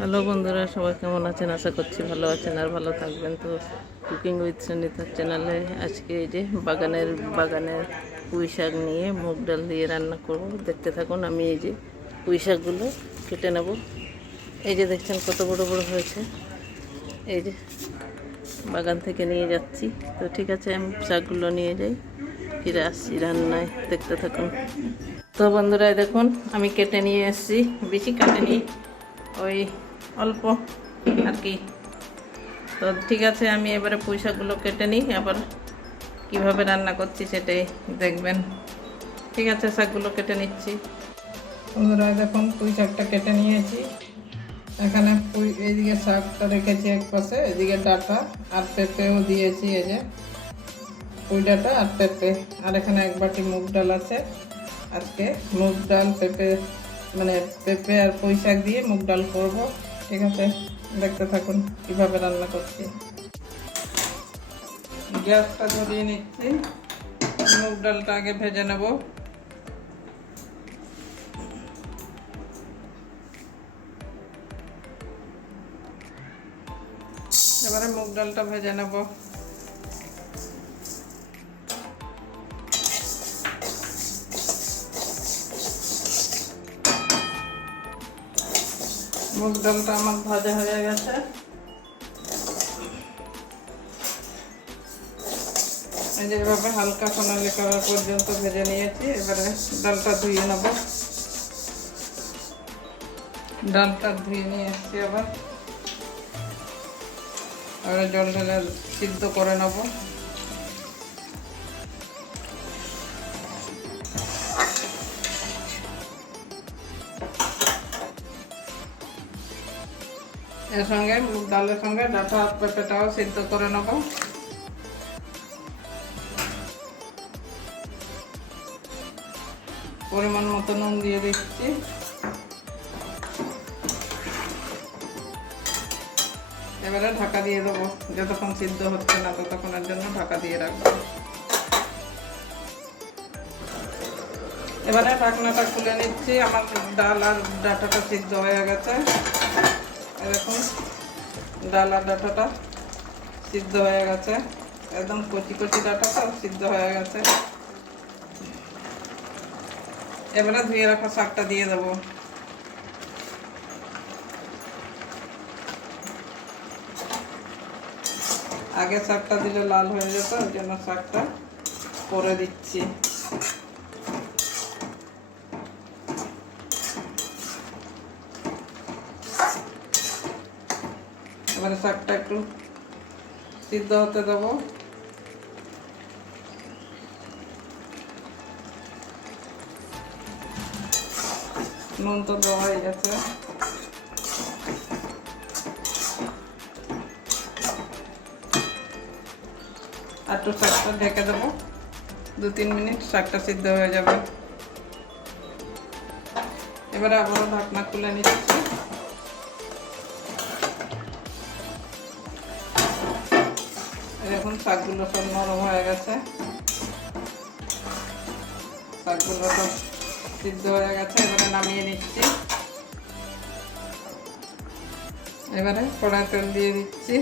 Hello বন্ধুরা, সবাই কেমন আছেন? আশা করছি ভালো আছেন আর ভালো থাকবেন। তো কুকিং উইথ সন্ডিতার চ্যানেলে আজকে এই যে বাগানের বাগানের পুঁই শাক নিয়ে মুগ ডাল দিয়ে রান্না করব। দেখতে থাকুন, আমি এই যে পুঁই শাকগুলো কেটে নেব। এই যে দেখছেন কত বড় বড় হয়েছে। এই যে বাগান থেকে নিয়ে যাচ্ছি। তো ঠিক আছে, আমি শাকগুলো নিয়ে যাই, ফিরে আসছি রান্নায়। দেখতে থাকুন। তো বন্ধুরা দেখুন, আমি কেটে নিয়ে এসেছি, বেশি কাটেনি। ওই অল্প আর কি। তো ঠিক আছে, আমি এবারে পুঁইশাকগুলো কেটে নিই, আবার কীভাবে রান্না করছি সেটাই দেখবেন। ঠিক আছে, শাকগুলো কেটে নিচ্ছি। বন্ধুরা, দেখুন পুঁই শাকটা কেটে নিয়েছি। এখানে পুঁই এইদিকে শাকটা রেখেছি এক পাশে, এদিকে ডাটা আর পেঁপেও দিয়েছি, এই যে পুঁই ডাটা আর পেঁপে। আর এখানে এক বাটি মুগ ডাল আছে। আজকে মুগ ডাল, পেঁপে মানে পেঁপে আর পুঁই শাক দিয়ে মুগ ডাল করব। ঠিক আছে দেখতে থাকুন, কীভাবে রান্না করছি। গ্যাসটা ধরিয়ে নিচ্ছি। মুগ ডালটা আগে ভেজে নেব। এবারে মুগ ডালটা ভেজে নেব। মুগ ডালটা আমার ভাজা হয়ে গেছে। যে এভাবে হালকা সোনালি কালার পর্যন্ত ভেজে নিয়েছি, এবারে ডালটা ধুয়ে নেব। ডালটা ধুয়ে নিয়ে এসছি আবার। এবারে জল ঢেলে সিদ্ধ করে নেব। এর সঙ্গে মুগ ডালের সঙ্গে ডাটা পেঁপেটাও সিদ্ধ করে নেব। পরিমাণ মতো নুন দিয়ে দিচ্ছি। এবারে ঢাকা দিয়ে দেবো। যতক্ষণ সিদ্ধ হচ্ছে না, ততক্ষণের জন্য ঢাকা দিয়ে রাখব। এবারে ঢাকনাটা খুলে নিচ্ছি। আমার ডাল আর ডাটাটা সিদ্ধ হয়ে গেছে। এরকম ডাল আর ডাটাটা সিদ্ধ হয়ে গেছে। একদম কচি কচি ডাটাটা সিদ্ধ হয়ে গেছে। এবারে ধুয়ে রাখা শাকটা দিয়ে দেবো। আগে শাকটা দিলে লাল হয়ে যেত, ওই জন্য শাকটা করে দিচ্ছি। এবারে শাকটা একটু সিদ্ধ হতে দেবো। নুন তো দেওয়া হয়ে গেছে। আর একটু শাকটা ঢেকে দেবো। দু তিন মিনিট শাকটা সিদ্ধ হয়ে যাবে। এবারে আবারও ঢাকনা খুলে নিচ্ছি। এখন শাকগুলো সব নরম হয়ে গেছে। শাকগুলো সব সিদ্ধ হয়ে গেছে, এবারে নামিয়ে নিচ্ছি। এবারে কড়াই তেল দিয়ে দিচ্ছি।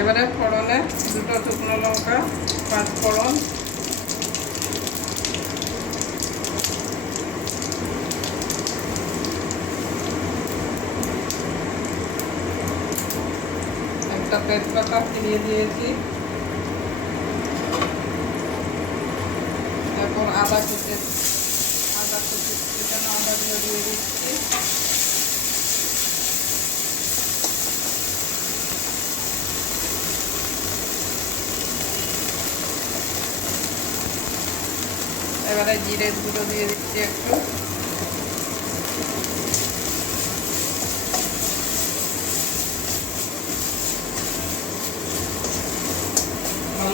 এবারে ফোড়নে দুটো শুকনো লঙ্কা, পাঁচ ফোড়ন। একটা তেজপাতা ফিরিয়ে দিয়েছি। এখন আদা কুচে, আদা কুচি কুচানো আদাগুলো দিয়ে দিচ্ছি। এবারে জিরের গুঁড়ো দিয়ে দিচ্ছি একটু।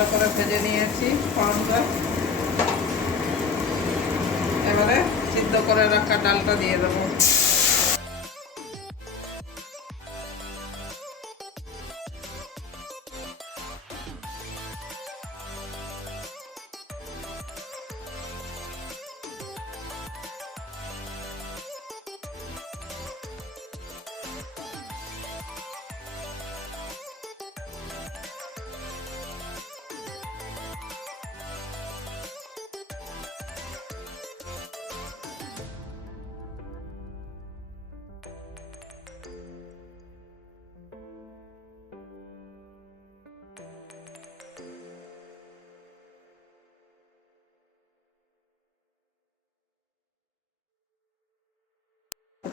ভালো করে ভেজে নিয়েছি ফর্মটা এবারে সিদ্ধ করে রাখা ডালটা দিয়ে দেবো।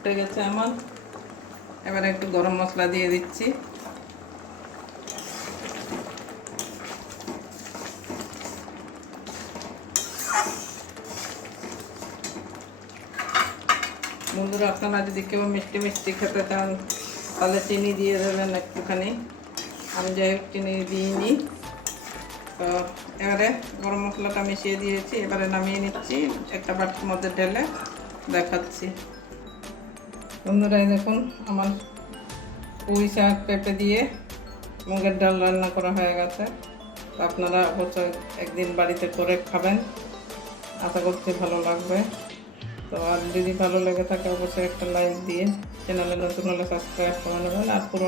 ফুটে গেছে আমার। এবারে একটু গরম মশলা দিয়ে দিচ্ছি। বন্ধুরা, আপনারা যদি কেউ মিষ্টি মিষ্টি খেতে চান, তাহলে চিনি দিয়ে দেবেন একটুখানি। আমি যাই হোক চিনি দিইনি তো এবারে গরম মশলাটা মিশিয়ে দিয়েছি। এবারে নামিয়ে নিচ্ছি। একটা বাটির মধ্যে ঢেলে দেখাচ্ছি। বন্ধুরা দেখুন, আমার পুঁই শাক পেঁপে দিয়ে মুগের ডাল রান্না করা হয়ে গেছে। আপনারা অবশ্যই একদিন বাড়িতে করে খাবেন। আশা করছি ভালো লাগবে। তো আর যদি ভালো লেগে থাকে, অবশ্যই একটা লাইক দিয়ে চ্যানেলে নতুন হলে সাবস্ক্রাইব করে নেবেন। আর পুরো